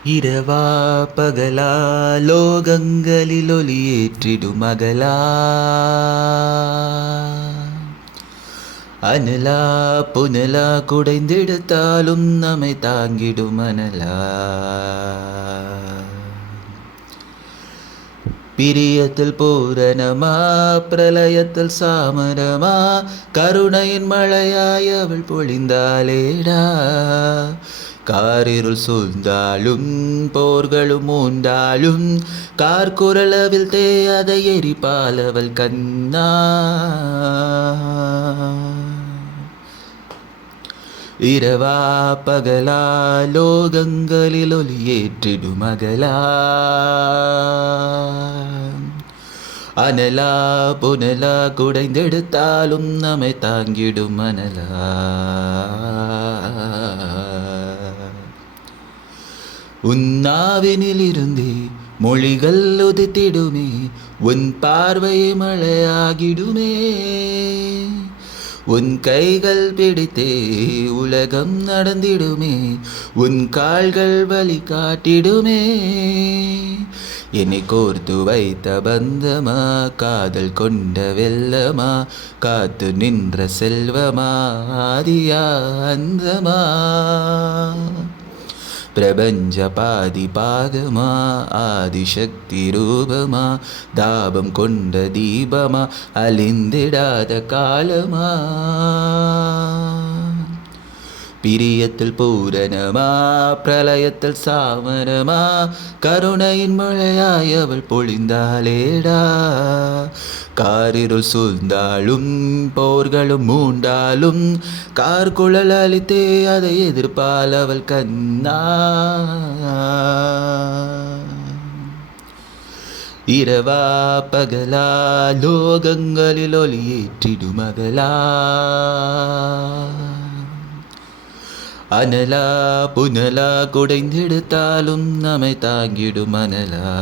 இரவா பகலா லோகங்களில் ஒளியேற்றிடும் அகலா அனலா புனலா குடைந்தெடுத்தாலும் நம்மை தாங்கிடும் அனலா பிரியத்தில் பூரணமா பிரளயத்தில் சாமரமா கருணையின் மழையாய் அவள் பொழிந்தாளேடா காரிருள் சூழ்ந்தாலும் போர்களும் மூண்டாலும் கார்குரளவில் தேயாத எரிபால் அவள் கண்ணா இரவா பகலா லோகங்களில் ஒளியேற்றிடும் அகலா அனலா புனலா குடைந்தெடுத்தாலும் நம்மை தாங்கிடும் அனலா உன்னாவினிலிருந்தே மொழிகள் உதித்திடுமே உன் பார்வையை மழையாகிடுமே உன் கைகள் பிடித்தே உலகம் நடந்திடுமே உன் கால்கள் வழி காட்டிடுமே என்னை கோர்த்து வைத்த பந்தமா காதல் கொண்ட வெல்லமா காத்து நின்ற செல்வமா ஆதியா அந்தமா பிரபஞ்ச பாதி பாகமா ஆதிசக்தி ரூபமா தாபம் கொண்ட தீபமா அழிந்திடாத காலமா பிரியத்தில் பூரணமா பிரளயத்தில் சாமரமா கருணையின் மழையாய் அவள் பொழிந்தாளேடா காரிருள் சூழ்ந்தாலும் போர்களும் மூண்டாலும் கார்குழல் அளித்தே அதை எதிர்ப்பால் அவள் கண்ணா இரவா பகலா லோகங்களில் ஒளியேற்றிடும் அகலா அனலா புனலா குடைந்தெடுத்தாலும் நம்மை தாங்கிடும் அனலா